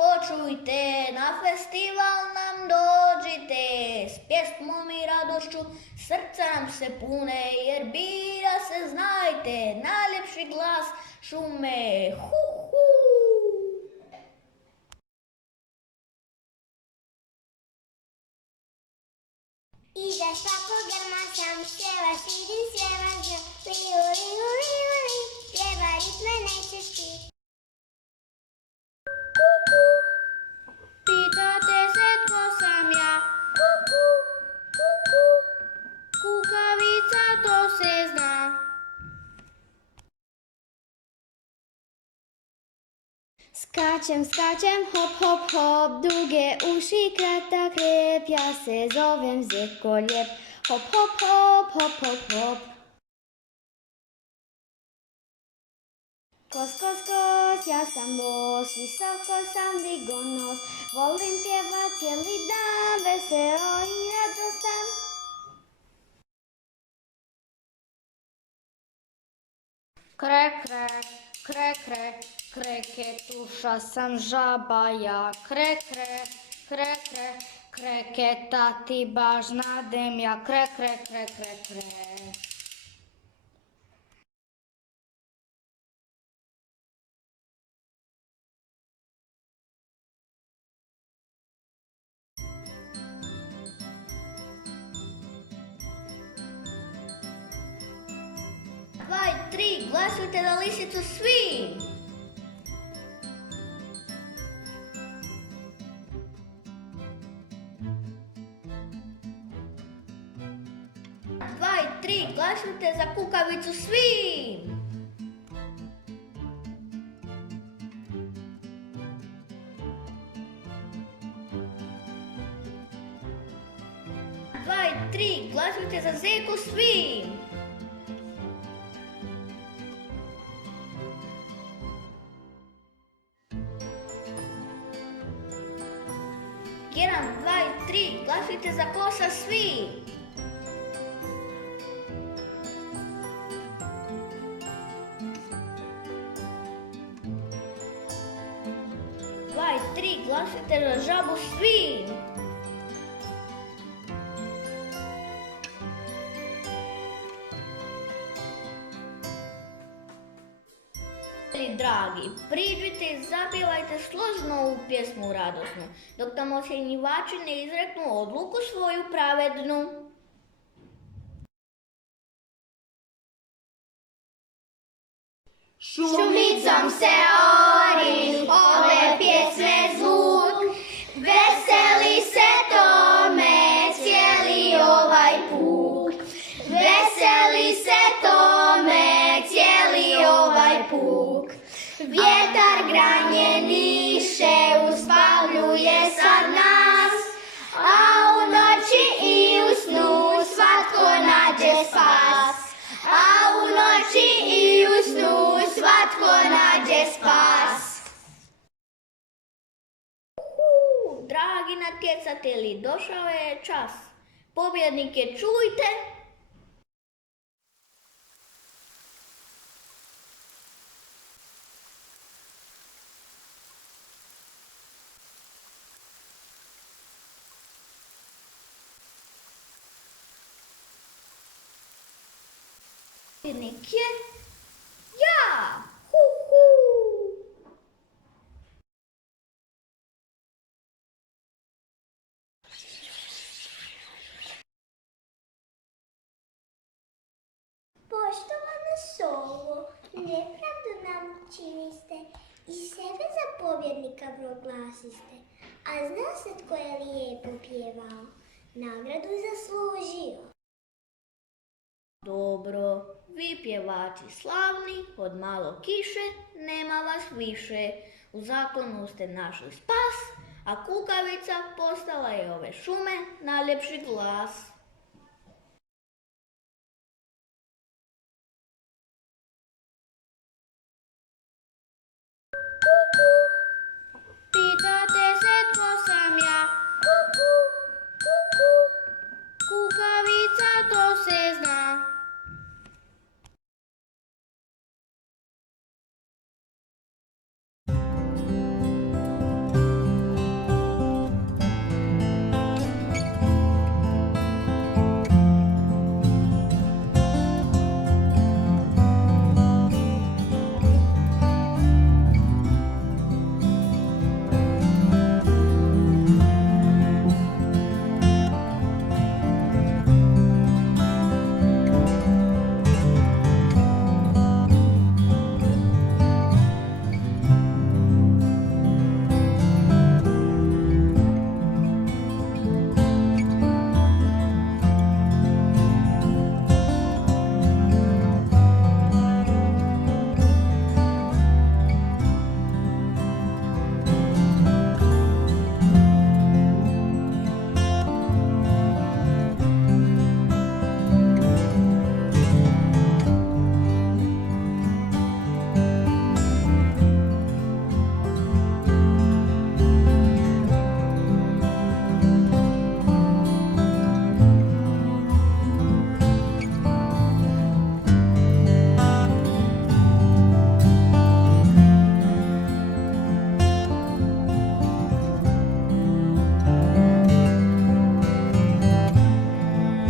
počujte, na festival nam dođite, s pjesmom i radošću srca nam se pune, jer bira se, znajte, najljepši glas šume. Hu, hu. I za svakog grma sam sjeva, širim sjeva, liu, liu, liu, liu, pjeva ritme nećeš ti. Kuku, pitate se tko sam ja, kuku, kuku, kukavica to se zna. Skačem, skačem, hop, hop, hop, duge uši, kratak rep, ja se zovem Zeko lijep, hop, hop, hop, hop, hop, hop. Kos, kos, kos, ja sam bos, visoko sam digo nos, volim pjevat cijeli dan, veseo i radostan. Krek, krek, krek, krek, kreketuša sam žaba ja, krek, krek, krek, krek, kreketa ti baš nadem ja, krek, krek, krek, krek, krek. Dva i tri, glasujte na lisicu svi! Dva i tri, glasujte za kukavicu svi! Dva i tri, glasujte za Zeku svi! Jedan, dva i tri, glasujte za kosa svi! Dva i tri, glasujte za žabu svi! Dragi, priđite i zapjevajte složno ovu pjesmu radosnu, dok nam ocjenjivači ne izreknu odluku svoju pravednu. Šumicom se ori, ove pjesme zvuk, veseli se tome cijeli ovaj puk. Veseli se tome cijeli ovaj puk. Vjetar granje niše, uspaljuje sad nas, a u noći i u snu svatko nađe spas. A u noći i u snu svatko nađe spas. Dragi natjecatelji, došao je čas. Pobjednike čujte. Pobjednik je ja! Hu, hu. Poštovana Solo, nepravdu nam činiste i sebe za pobjednika proglasiste. A zna se tko je lijepo pjevao, nagradu zaslužio. Dobro, vi pjevači slavni, od malo kiše nema vas više. U zakonu ste našli spas, a kukavica postala je ove šume najljepši glas. Kuku, pitate se tko sam ja, kuku, kuku, kukavica to se zna.